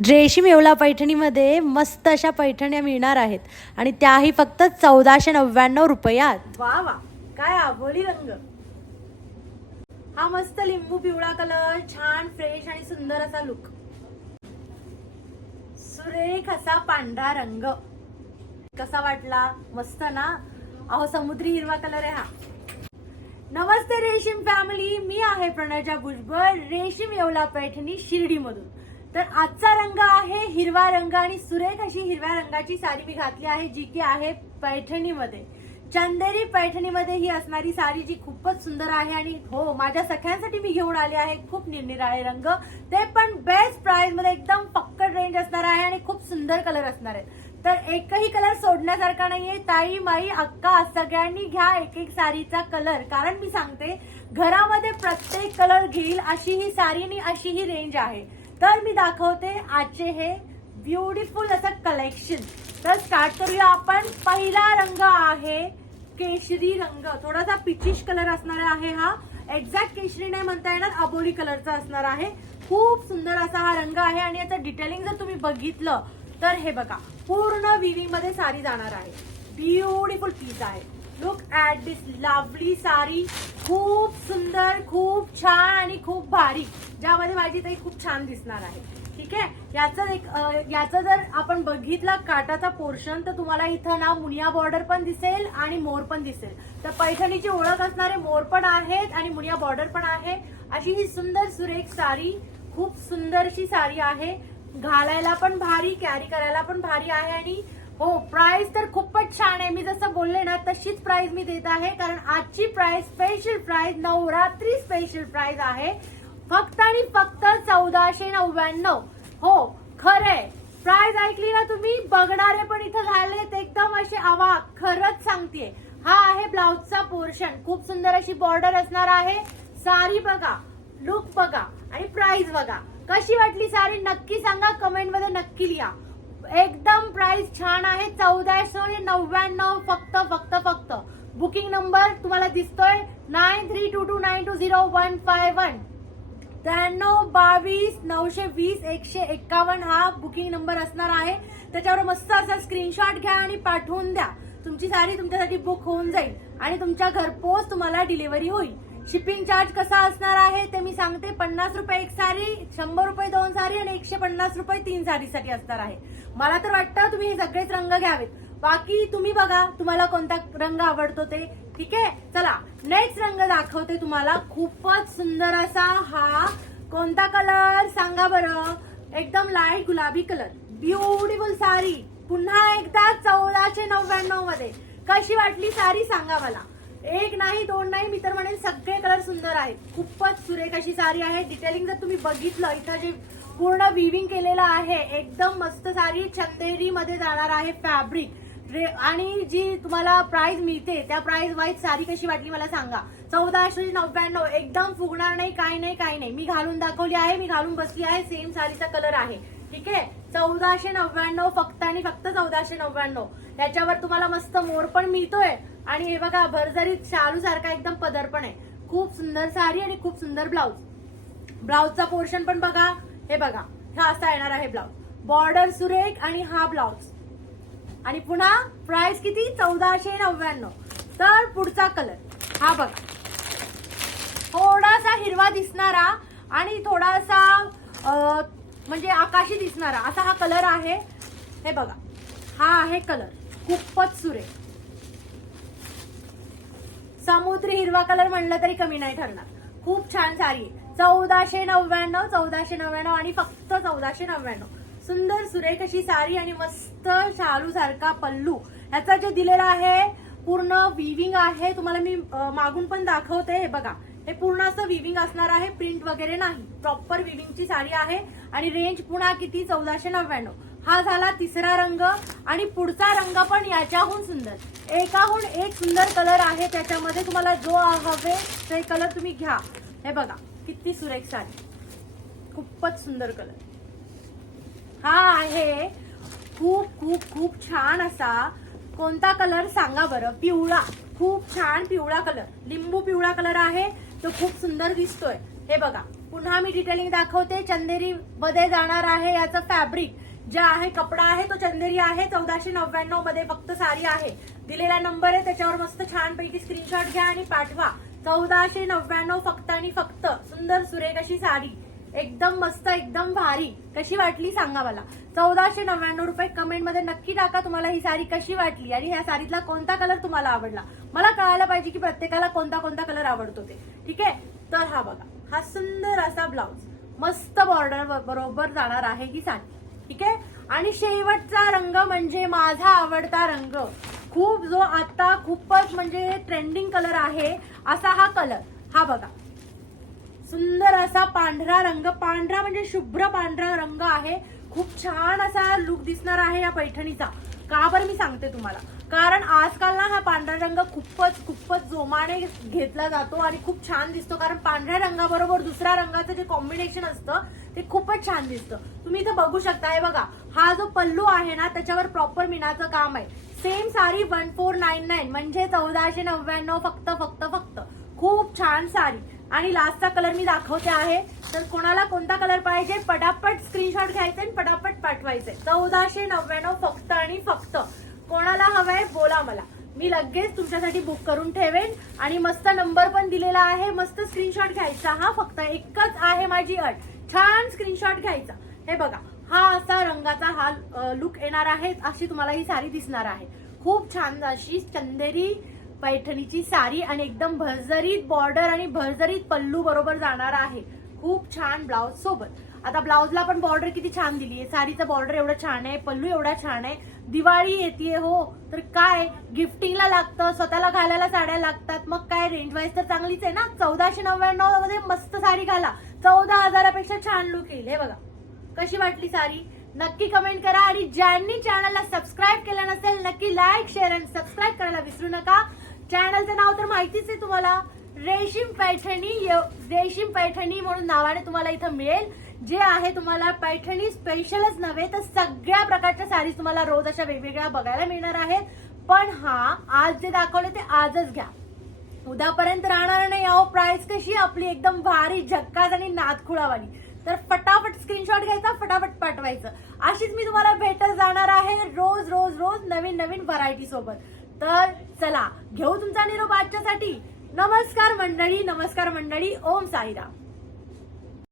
रेशीम येवला पैठणीमध्ये मस्त अशा पैठण्या मिळणार आहेत आणि त्याही फक्त 1499 रुपयात। वा वा, काय आबोली रंग, हा मस्त लिंबू पिवळा कलर, छान फ्रेश आणि सुंदर असा लुक, सुरेख असा पांढरा रंग, कसा वाटला? मस्त ना? अहो समुद्री हिरवा कलर आहे हा। नमस्ते रेशीम फॅमिली, मी आहे प्रणजा भुजबळ, रेशीम येवला पैठणी शिर्डी मधून। तर आजचा रंग आहे हिरवा रंग आणि सुरेख अशी हिरव्या रंगाची साडी मी घातली आहे, जी की आहे पैठणीमध्ये, चंदेरी पैठणीमध्ये ही असणारी साडी, जी खूपच सुंदर आहे। आणि हो, माझ्या सख्यांसाठी मी घेऊन आले आहे खूप निरनिराळे रंग, ते पण बेस्ट प्राइस मध्ये, एकदम पक्कड रेंज असणार आहे आणि खूप सुंदर कलर असणार आहेत। तर एकही कलर सोडण्यासारखा नाहीये, ताई माई अक्का सगळ्यांनी घ्या एक एक साडीचा कलर, कारण मी सांगते घरामध्ये प्रत्येक कलर घेईल अशी ही साडी आणि अशी ही रेंज आहे। तर मी दाखवते आजचे हे ब्युटिफुल असं कलेक्शन। तर स्टार्ट करूया आपण। पहिला रंग आहे केशरी रंग, थोडासा पिचिश कलर असणार आहे हा, एक्झॅक्ट केशरी नाही म्हणता येणार, अबोली कलरचा असणार आहे। खूप सुंदर असा हा रंग आहे आणि याचं डिटेलिंग जर तुम्ही बघितलं तर हे बघा, पूर्ण विविंग मध्ये साडी जाणार आहे, ब्युटिफुल पीस आहे। Look at this lovely sari, खूप सुंदर, खूप छान आणि खूप भारी, ज्यामध्ये माझी ताई खूप छान दिसणार आहे। ठीक आहे, याचं जर आपण बघितलं काटाचा पोर्शन, तर तुम्हाला इथं ना मुनिया बॉर्डर पण दिसेल आणि मोर पण दिसेल। तर पैठणीची ओळख असणारे मोर पण आहेत आणि मुनिया बॉर्डर पण आहे। अशी ही सुंदर सुरेख साडी, खूप सुंदरशी साडी आहे, घालायला पण भारी, कॅरी करायला पण भारी आहे। आणि हो, प्राइस तर खूपच छान आहे, मी जसं बोलले ना तशीच प्राइस मी देत आहे, कारण आजची price special price, Navratri special price आहे, फक्त आणि फक्त 1499। हो खरंय, प्राइस ऐकली ना तुम्ही, बघणारे पण इथं झालेत एकदम असे अवाक, खरंच सांगतेय। हा आहे ब्लाउजचा पोर्शन, खूप सुंदर अशी बॉर्डर असणार आहे। साडी बघा, लुक बघा आणि प्राइस बघा, कशी वाटली साडी नक्की सांगा, कमेंट मध्ये नक्की लिहा। एकदम प्राइस छान आहे, 1499 फक्त फक्त फक्त। बुकिंग नंबर तुम्हाला दिसतोय 9322920151, 9322920151 हा बुकिंग नंबर असणार आहे। त्याच्यावर मस्त असा स्क्रीनशॉट घ्या आणि पाठवून द्या, तुमची साडी तुमच्यासाठी बुक होऊन जाईल आणि तुमच्या घरपोच तुम्हाला डिलिव्हरी होईल। शिपिंग चार्ज कसा असणार आहे ते मी सांगते, 50 रुपये एक साडी, 100 रुपये 2 साडी आणि 150 रुपये 3 साडीसाठी असणार आहे। मला तर वाटतं तुम्ही हे सगळेच रंग घ्यावेत, बाकी तुम्ही बघा तुम्हाला कोणता रंग आवडतो ते। ठीक आहे, चला नेक्स्ट रंग दाखवते तुम्हाला, खूपच सुंदर असा हा, कोणता कलर सांगा बरं? एकदम लाईट गुलाबी कलर, ब्युटिफुल साडी, पुन्हा एकदा 1499 मध्ये। कशी वाटली साडी सांगा मला, एक नाही दोन नाही, मी तर म्हणेन सगळे कलर सुंदर आहेत, खूपच सुरेख अशी साडी आहे। डिटेलिंग जर तुम्ही बघितलं, इथं जे पूर्ण विविंग केलेलं आहे, एकदम मस्त साडी, चंदेरी मध्ये जाणार आहे फॅब्रिक, आणि जी तुम्हाला प्राइस मिळते त्या प्राइस वाईज साडी कशी वाटली मला सांगा। 1499, एकदम फुगणार नाही, काही नाही काही नाही, मी घालून दाखवली आहे, मी घालून बसली आहे, सेम साडीचा कलर आहे। ठीक आहे, 1499 फक्त आणि फक्त 1499। त्याच्यावर तुम्हाला मस्त मोर पण मिळतोय आणि हे बघा भरजरीत शालू सारखा एकदम पदर पण आहे, खूप सुंदर साडी आणि खूप सुंदर ब्लाउज। ब्लाउजचा पोर्शन पण बघा, हे बघा, हा असा येणार आहे ब्लाउज, बॉर्डर सुरेख आणि हा ब्लाउज, आणि पुन्हा प्राइस किती? 1499। तर पुढचा कलर हा बघा, थोडासा हिरवा दिसणारा आणि थोडासा म्हणजे आकाशी दिसणारा असा हा कलर आहे। हे बघा, हा आहे कलर, खूपच सुरेख, समुद्री हिरवा कलर म्हणलं तरी कमी नाही ठरणार, खूप छान साडी आहे। 1499 आणि फक्त 1499। सुंदर सुरेख अशी साडी आणि मस्त शालू सारखा पल्लू, ह्याचा जे दिलेला आहे पूर्ण विविंग आहे, तुम्हाला मी मागून पण दाखवते। हे बघा, हे पूर्ण असं विविंग असणार आहे, प्रिंट वगैरे नाही, प्रॉपर विविंगची साडी आहे आणि रेंज पुन्हा किती? 1499। हा झाला तिसरा रंग आणि पुढचा रंग पण याच्याहून सुंदर, एकाहून एक सुंदर कलर आहे त्याच्यामध्ये, तुम्हाला जो हवे ते कलर तुम्ही घ्या। हे बघा किती सुरेख साडी, खूपच सुंदर कलर हा आहे, खूप खूप खूप छान असा, कोणता कलर सांगा बरं? पिवळा, खूप छान पिवळा कलर, लिंबू पिवळा कलर आहे, तो खूप सुंदर दिसतोय। हे बघा, पुन्हा मी डिटेलिंग दाखवते. चंदेरी मध्ये जाणार आहे. याचं फॅब्रिक जे आहे, कपडा आहे तो चंदेरी आहे. 1499 मध्ये फक्त साडी आहे. दिलेला नंबर आहे त्याच्यावर मस्त छानपैकी स्क्रीनशॉट घ्या आणि पाठवा. 1499 फक्त आणि फक्त. सुंदर सुरेख अशी साडी, एकदम मस्त, एकदम भारी. कशी वाटली सांगा मला. 1499 रुपये. कमेंट मध्ये नक्की टाका तुम्हाला ही साडी कशी वाटली आणि ह्या साडीतला कोणता कलर तुम्हाला आवडला. मला कळायला पाहिजे की प्रत्येकाला कोणता कोणता कलर आवडतो ते. ठीक आहे. तर हा बघा, हा सुंदर असा ब्लाउज, मस्त बॉर्डर बरोबर जाणार आहे ही साडी. ठीक आहे. आणि शेवटचा रंग म्हणजे माझा आवडता रंग, खूप जो आता खूपच म्हणजे ट्रेंडिंग कलर आहे असा हा कलर. हा बघा, सुंदर असा पांढरा रंग, पांढरा म्हणजे शुभ्र पांढरा रंग आहे. खूप छान असा लुक दिसणार आहे या पैठणीचा. का बरं मी सांगते तुम्हाला, कारण आजकाल ना हा पांढरा रंग खूपच जोमाने घेतला जातो आणि खूप छान दिसतो. कारण पांढऱ्या रंगाबरोबर दुसऱ्या रंगाचं जे कॉम्बिनेशन असतं ते खूपच छान दिसतं. तुम्ही इथं बघू शकता. हे बघा, हा जो पल्लू आहे ना त्याच्यावर प्रॉपर मीनाचं काम आहे. सेम साडी 1499 म्हणजे 1499 फक्त. खूप छान साडी. आणि लास्टचा कलर मी दाखवते आहे. तर कोणाला कोणता कलर पाहिजे पटापट स्क्रीनशॉट घ्यायचे आणि पटापट पाठवायचे. 1499 फक्त आणि फक्त. कोणाला हवंय बोला मला, मी लगेच तुमच्यासाठी बुक करून ठेवेन. आणि मस्त नंबर पण दिलेला आहे. मस्त स्क्रीनशॉट घ्यायचा. हा फक्त एकच आहे माझी अट, छान स्क्रीनशॉट घ्यायचा. हे बघा, हा असा रंगाचा हा लुक येणार आहे. अशी तुम्हाला ही साडी दिसणार आहे. खूप छान अशी चंदेरी पैठणीची साडी आणि एकदम भरजरीत बॉर्डर आणि भरजरीत पल्लू बरोबर जाणार आहे. खूप छान ब्लाउज सोबत. आता ब्लाउजला पण बॉर्डर किती छान दिली आहे. साडीचं बॉर्डर एवढं छान आहे, पल्लू एवढा छान आहे. दिवाळी येते हो, तर काय गिफ्टिंगला लागतं, स्वतःला घालायला साड्या लागतात. मग काय रेंज वाईज तर चांगलीच आहे ना. 1499 मध्ये मस्त साडी घाला, 14,000पेक्षा छान लुक येईल. हे बघा, कशी वाटली साडी नक्की कमेंट करा. आणि ज्यांनी चॅनलला सबस्क्राईब केलं नसेल नक्की लाईक, शेअर आणि सबस्क्राईब करायला विसरू नका. चॅनलचं नाव तर माहितीच आहे तुम्हाला, रेशीम पैठणी म्हणून नावाने तुम्हाला इथं मिळेल. जे आहे तुम्हाला पैठणी स्पेशलच नव्हे तर सगळ्या प्रकारच्या साडीज तुम्हाला रोज अशा वेगवेगळ्या बघायला मिळणार आहेत. पण हा आज जे दाखवले ते आजच घ्या, उद्यापर्यंत राहणार नाही. अहो प्राइस कशी आपली एकदम भारी झक्कास आणि नादखुळावाली. तर फटाफट स्क्रीनशॉट घ्यायचा, फटाफट पाठवायचं. अशीच मी तुम्हाला भेटत जाणार आहे रोज रोज रोज नवीन नवीन व्हरायटी सोबत. तर चला घेऊ तुमचा निरोप आजच्यासाठी. नमस्कार मंडळी, नमस्कार मंडळी. ओम साईराम.